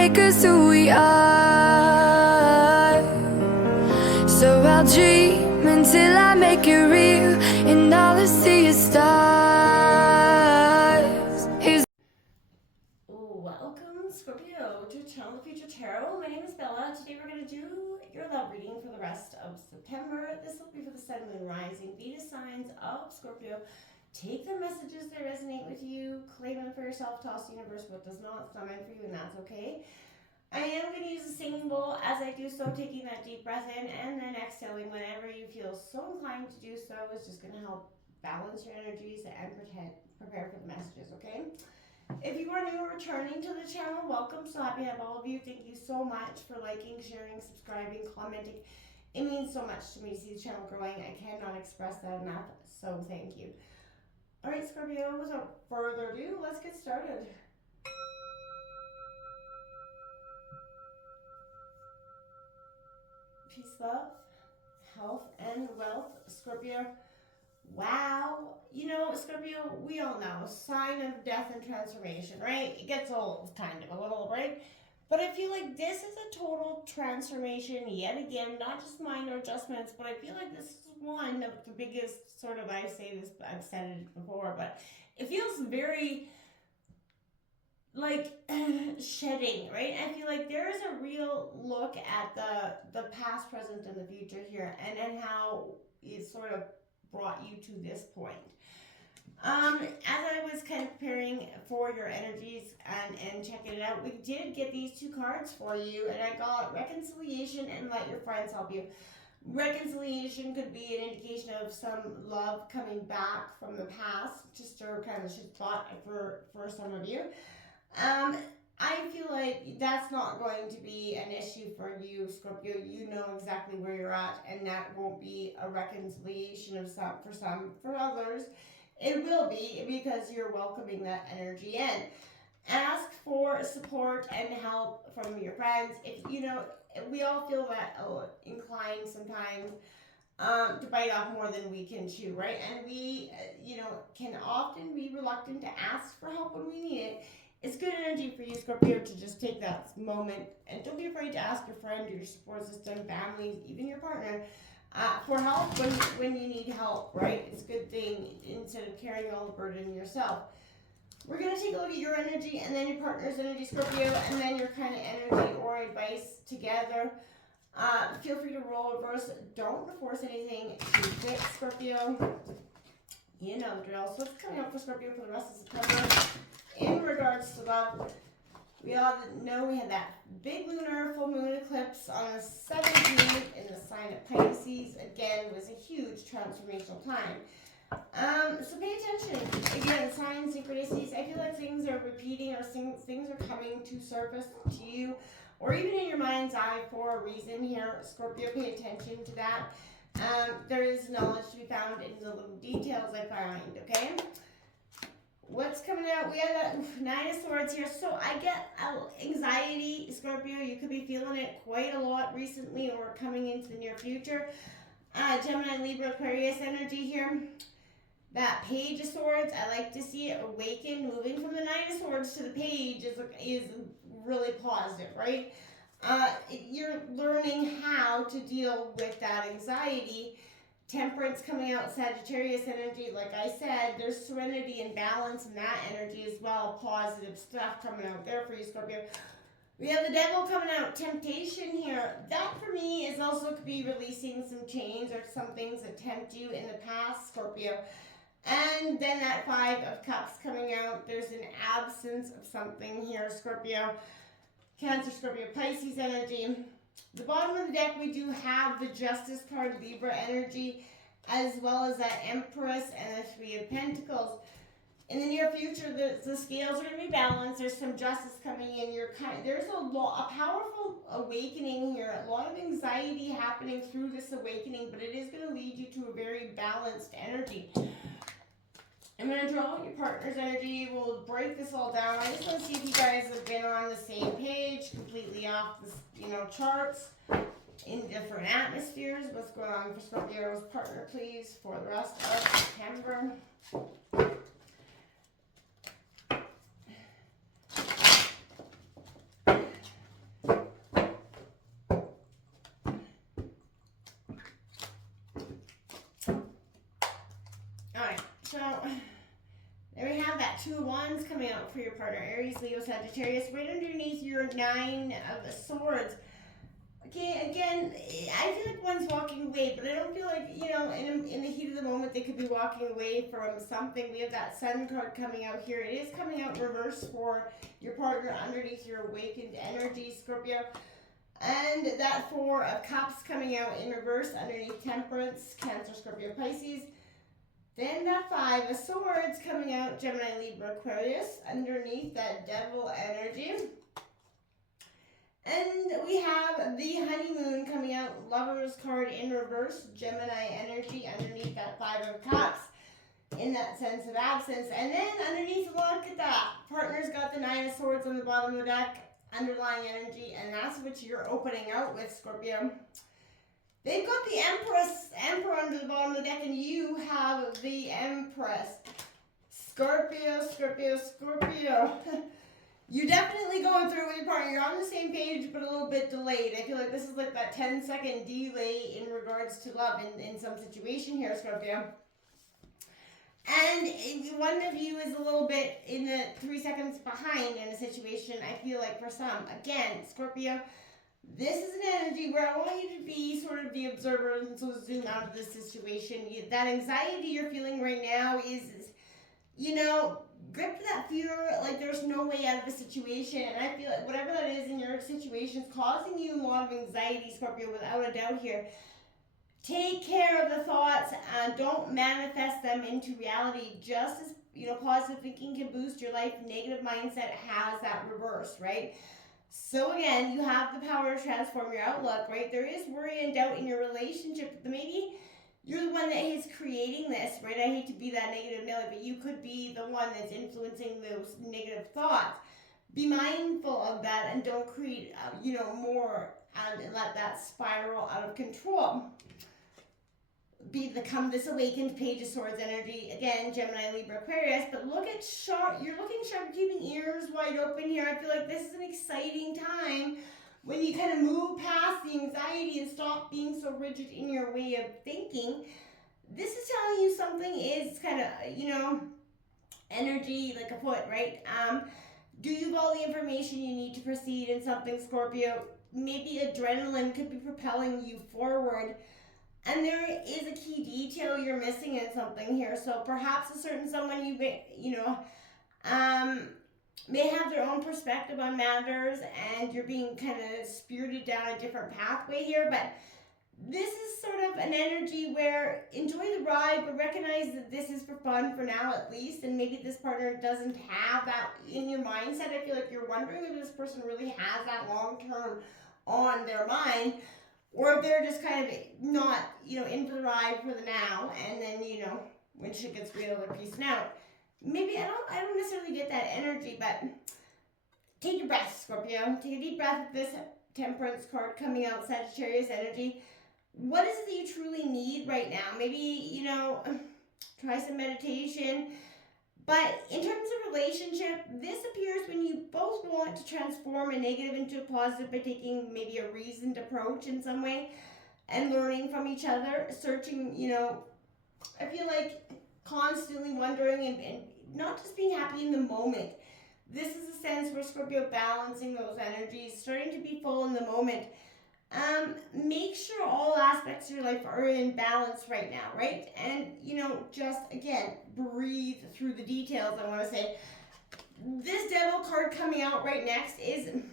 make us who we are. So I'll dream until I make it real, and all I see is stars. Welcome, Scorpio, to Channel the Future Tarot. My name is Bella. Today we're going to do your love reading for the rest of September. This will be for the Sun, Moon, Rising, Venus signs of Scorpio. Take the messages that resonate with you, claim them for yourself, toss the universe what does not. It's not meant for you, and that's okay. I am going to use a singing bowl as I do so, taking that deep breath in and then exhaling whenever you feel so inclined to do so. It's just going to help balance your energies and prepare for the messages, okay? If you are new or returning to the channel, welcome. So happy to have all of you. Thank you so much for liking, sharing, subscribing, commenting. It means so much to me to see the channel growing. I cannot express that enough, so thank you. All right, Scorpio, without further ado, let's get started. Peace, love, health, and wealth, Scorpio. Wow. You know, Scorpio, we all know, sign of death and transformation, right? It gets old, kind of, a little, right? But I feel like this is a total transformation yet again, not just minor adjustments, but I feel like this is one of the biggest sort of, I say this, I've said it before, but it feels very like shedding, right? I feel like there is a real look at the past, present, and the future here, and how it sort of brought you to this point. As I was kind of preparing for your energies and checking it out, we did get these two cards for you, and I got reconciliation and let your friends help you. Reconciliation could be an indication of some love coming back from the past, just to kind of thought for some of you. I feel like that's not going to be an issue for you, Scorpio. You know exactly where you're at, and that won't be a reconciliation of some. For others, it will be because you're welcoming that energy in. Ask for support and help from your friends. If you know, we all feel that inclined sometimes to bite off more than we can chew, right? And we, can often be reluctant to ask for help when we need it. It's good energy for you, Scorpio, to just take that moment, and don't be afraid to ask your friend, your support system, family, even your partner, for help when you need help, right? It's a good thing instead of carrying all the burden yourself. We're going to take a look at your energy and then your partner's energy, Scorpio, and then your kind of energy or advice together. Feel free to roll reverse. Don't force anything to fit, Scorpio. You know the drill. So what's coming up for Scorpio for the rest of September? In regards to love, we all know we had that big lunar full moon eclipse on the 17th in the sign of Pisces. Again, it was a huge transformational time. So pay attention. Again, signs, synchronicities. I feel like things are repeating or things are coming to surface to you, or even in your mind's eye for a reason here. Scorpio, pay attention to that. There is knowledge to be found in the little details I find, okay? What's coming out? We have that Nine of Swords here. So I get anxiety, Scorpio. You could be feeling it quite a lot recently or coming into the near future. Gemini, Libra, Aquarius energy here. That Page of Swords, I like to see it awaken. Moving from the Nine of Swords to the Page is really positive, right? You're learning how to deal with that anxiety. Temperance coming out, Sagittarius energy. Like I said, there's serenity and balance in that energy as well. Positive stuff coming out there for you, Scorpio. We have the Devil coming out, temptation here. That for me is also could be releasing some chains or some things that tempt you in the past, Scorpio. And then that Five of Cups coming out. There's an absence of something here, Scorpio. Cancer, Scorpio, Pisces energy. The bottom of the deck, we do have the Justice card, Libra energy, as well as that Empress and the Three of Pentacles. In the near future, the scales are going to be balanced. There's some justice coming in. There's a powerful awakening here. A lot of anxiety happening through this awakening, but it is going to lead you to a very balanced energy. I'm going to draw your partner's energy. We'll break this all down. I just want to see if you guys have been on the same page, completely off the charts, in different atmospheres. What's going on for Scorpio's partner, please, for the rest of September. Two of Wands coming out for your partner, Aries, Leo, Sagittarius, right underneath your Nine of Swords. Okay, again, I feel like one's walking away, but I don't feel like, in the heat of the moment, they could be walking away from something. We have that Sun card coming out here. It is coming out in reverse for your partner underneath your awakened energy, Scorpio. And that Four of Cups coming out in reverse underneath Temperance, Cancer, Scorpio, Pisces. Then that Five of Swords coming out, Gemini, Libra, Aquarius, underneath that Devil energy. And we have the Honeymoon coming out, Lover's card in reverse, Gemini energy underneath that Five of Cups, in that sense of absence. And then underneath, look at that, partner's got the Nine of Swords on the bottom of the deck, underlying energy, and that's what you're opening out with, Scorpio. They've got the Emperor under the bottom of the deck, and you have the Empress. Scorpio, Scorpio, Scorpio. You're definitely going through with your partner. You're on the same page, but a little bit delayed. I feel like this is like that 10-second delay in regards to love in some situation here, Scorpio. And one of you is a little bit in the 3 seconds behind in a situation, I feel like, for some. Again, Scorpio, this is an energy where I want you to be sort of the observer and so zoom out of this situation. That anxiety you're feeling right now is grip that fear like there's no way out of a situation, and I feel like whatever that is in your situation is causing you a lot of anxiety, Scorpio, without a doubt here. Take care of the thoughts and don't manifest them into reality. Just as positive thinking can boost your life, negative mindset has that reverse, right? So again, you have the power to transform your outlook, right? There is worry and doubt in your relationship, but maybe you're the one that is creating this, right? I hate to be that negative Nelly, but you could be the one that's influencing those negative thoughts. Be mindful of that and don't create, more and let that spiral out of control. Become this awakened Page of Swords energy. Again, Gemini, Libra, Aquarius. But look at sharp. You're looking sharp. You're keeping ears wide open here. I feel like this is an exciting time when you kind of move past the anxiety and stop being so rigid in your way of thinking. This is telling you something is kind of, energy like a foot, right? Do you have all the information you need to proceed in something, Scorpio? Maybe adrenaline could be propelling you forward. And there is a key detail you're missing in something here. So perhaps a certain someone may have their own perspective on matters, and you're being kind of spirited down a different pathway here. But this is sort of an energy where enjoy the ride, but recognize that this is for fun for now at least. And maybe this partner doesn't have that in your mindset. I feel like you're wondering if this person really has that long term on their mind. Or if they're just kind of not, in for the ride for the now, and then, when shit gets real, they're peacing out. Maybe I don't necessarily get that energy, but take a breath, Scorpio. Take a deep breath with this Temperance card coming out, Sagittarius energy. What is it that you truly need right now? Maybe, try some meditation. But in terms of relationship, this appears when you both want to transform a negative into a positive by taking maybe a reasoned approach in some way and learning from each other, searching, I feel like constantly wondering and not just being happy in the moment. This is a sense where Scorpio balancing those energies, starting to be full in the moment. Make sure all aspects of your life are in balance right now, right? And, just, again, breathe through the details, I want to say. This Devil card coming out right next is an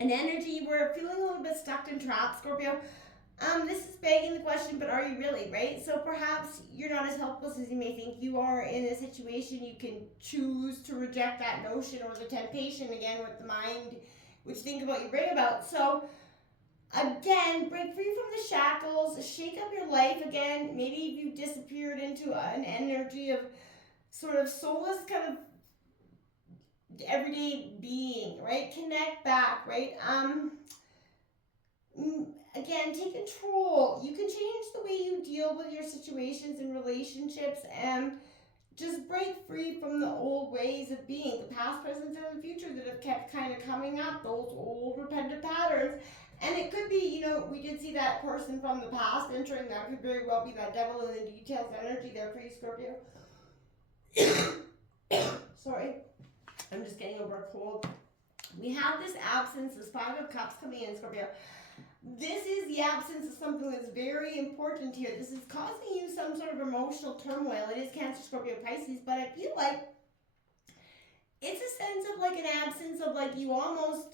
energy where feeling a little bit stuck and trapped, Scorpio. This is begging the question, but are you really, right? So perhaps you're not as helpless as you may think you are in a situation. You can choose to reject that notion or the temptation, again, with the mind, which think about you bring about. So again, break free from the shackles, shake up your life again. Maybe you disappeared into an energy of sort of soulless kind of everyday being, right? Connect back, right? Again, take control. You can change the way you deal with your situations and relationships, and just break free from the old ways of being, the past, present, and the future that have kept kind of coming up, those old repetitive patterns. And it could be, we did see that person from the past entering. That could very well be that devil in the details energy there for you, Scorpio. Sorry, I'm just getting over a cold. We have this absence, this Five of Cups coming in, Scorpio. This is the absence of something that's very important here. This is causing you some sort of emotional turmoil. It is Cancer, Scorpio, Pisces, but I feel like it's a sense of like an absence of like you almost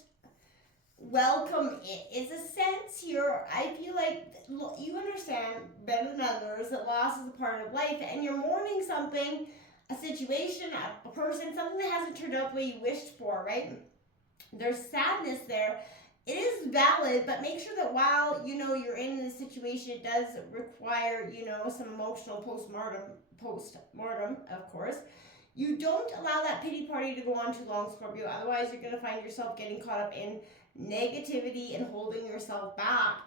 welcome it. It's a sense here, I feel like you understand better than others that loss is a part of life, and you're mourning something, a situation, a person, something that hasn't turned out the way you wished for, right? There's sadness there. It is valid, but make sure that while, you know, you're in this situation, it does require, you know, some emotional post-mortem, of course. You don't allow that pity party to go on too long, Scorpio. Otherwise, you're going to find yourself getting caught up in negativity and holding yourself back.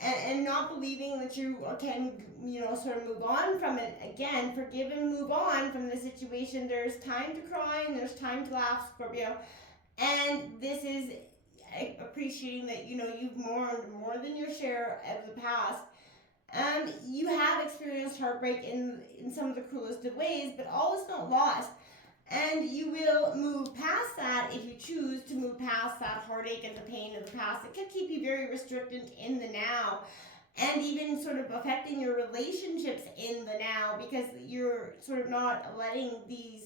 And not believing that you can, you know, sort of move on from it. Again, forgive and move on from the situation. There's time to cry and there's time to laugh, Scorpio. And this is appreciating that, you know, you've mourned more than your share of the past. You have experienced heartbreak in some of the cruelest of ways, but all is not lost. And you will move past that if you choose to move past that heartache and the pain of the past. It can keep you very restricted in the now, and even sort of affecting your relationships in the now, because you're sort of not letting these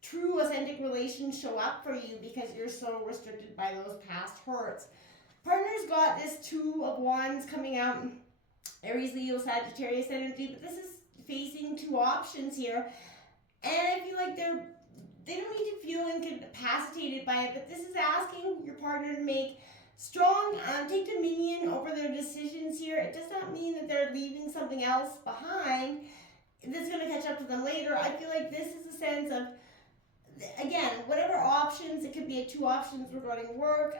true authentic relations show up for you because you're so restricted by those past hurts. Partner's got this Two of Wands coming out, Aries, Leo, Sagittarius energy, but this is facing two options here, and I feel like they don't need to feel incapacitated by it, but this is asking your partner to make strong, take dominion over their decisions here. It does not mean that they're leaving something else behind that's going to catch up to them later. I feel like this is a sense of, again, whatever options, it could be two options regarding work,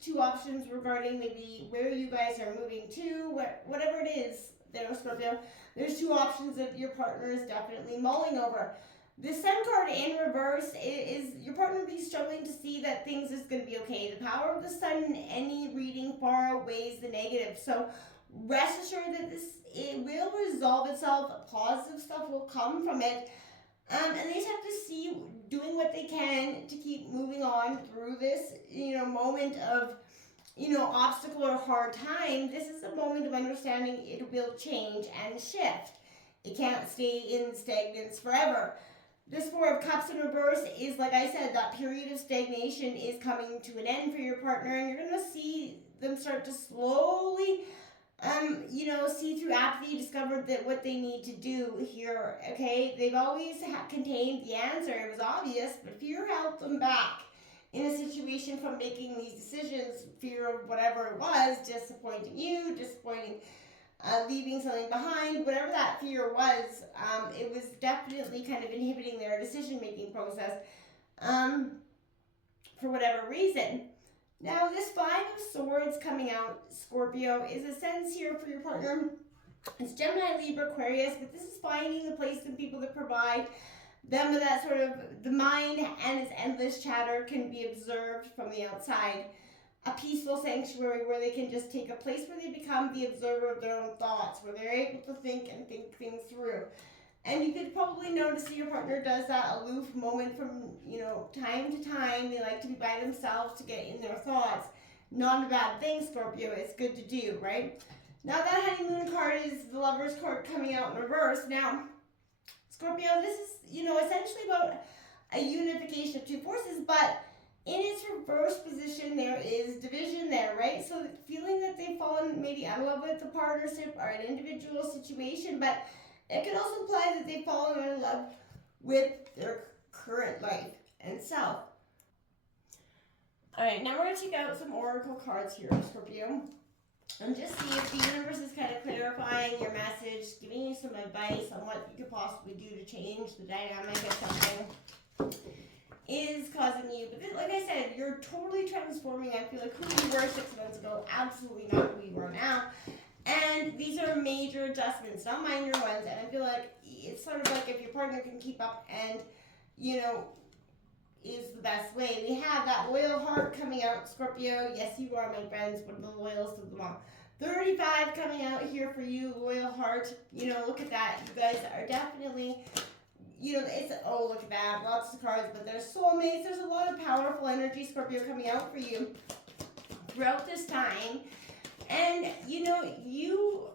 two options regarding maybe where you guys are moving to, whatever it is there, Scorpio, there's two options that your partner is definitely mulling over. The Sun card in reverse is your partner be struggling to see that things is going to be okay. The power of the Sun in any reading far outweighs the negative. So rest assured that it will resolve itself. Positive stuff will come from it. And they just have to see doing what they can to keep moving on through this, you know, moment of, you know, obstacle or hard time. This is a moment of understanding it will change and shift. It can't stay in stagnance forever. This Four of Cups in reverse is, like I said, that period of stagnation is coming to an end for your partner, and you're going to see them start to slowly, you know, see through apathy, discovered that what they need to do here, okay? They've always contained the answer. It was obvious, but fear held them back in a situation from making these decisions. Fear of whatever it was, disappointing you, leaving something behind, whatever that fear was, it was definitely kind of inhibiting their decision-making process for whatever reason. Now, this Five of Swords coming out, Scorpio, is a sense here for your partner. It's Gemini, Libra, Aquarius, but this is finding the place and people that provide them with that sort of, the mind and its endless chatter can be observed from the outside. A peaceful sanctuary where they can just take a place where they become the observer of their own thoughts, where they're able to think and think things through. And you could probably notice that your partner does that aloof moment from, you know, time to time. They like to be by themselves to get in their thoughts. Not a bad thing, Scorpio. It's good to do, right? Now that honeymoon card is the Lover's card coming out in reverse. Now, Scorpio, this is, you know, essentially about a unification of two forces, but in its reverse position, there is division there, right? So feeling that they've fallen maybe out of love with the partnership or an individual situation, but it could also imply that they've fallen out of love with their current life and self. All right, now we're going to take out some oracle cards here, Scorpio, and just see if the universe is kind of clarifying your message, giving you some advice on what you could possibly do to change the dynamic of something is causing you. But like I said, you're totally transforming. I feel like who you were 6 months ago, absolutely not who you are now. And these are major adjustments, not minor ones. And I feel like it's sort of like if your partner can keep up and, you know, is the best way. We have that loyal heart coming out, Scorpio. Yes, you are, my friends, one of the loyalist of them all. 35 coming out here for you, loyal heart. You know, look at that. You guys are definitely, it's, oh, look at that, lots of cards, but there's soulmates. There's a lot of powerful energy, Scorpio, coming out for you throughout this time. And, you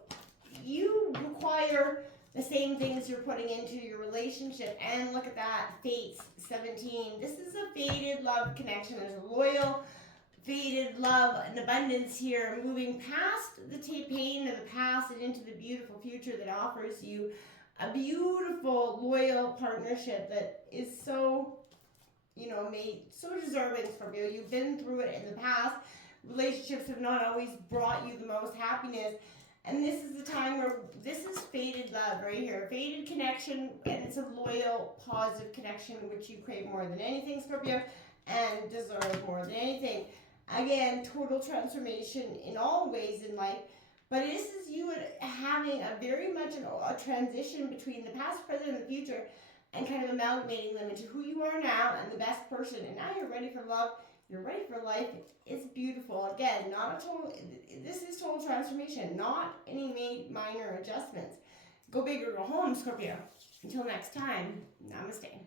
require the same things you're putting into your relationship. And look at that, Fates 17. This is a fated love connection. There's a loyal, fated love and abundance here, moving past the pain of the past and into the beautiful future that offers you a beautiful, loyal partnership that is so, made so deserving from you. You've been through it in the past. Relationships have not always brought you the most happiness. And this is the time where this is fated love right here. Fated connection, and it's a loyal, positive connection, which you crave more than anything, Scorpio, and deserve more than anything. Again, total transformation in all ways in life. But this is you having a very much a transition between the past, present, and the future, and kind of amalgamating them into who you are now and the best person. And now you're ready for love. You're ready for life. It's beautiful. Again, this is total transformation, not any minor adjustments. Go big or go home, Scorpio. Until next time, namaste.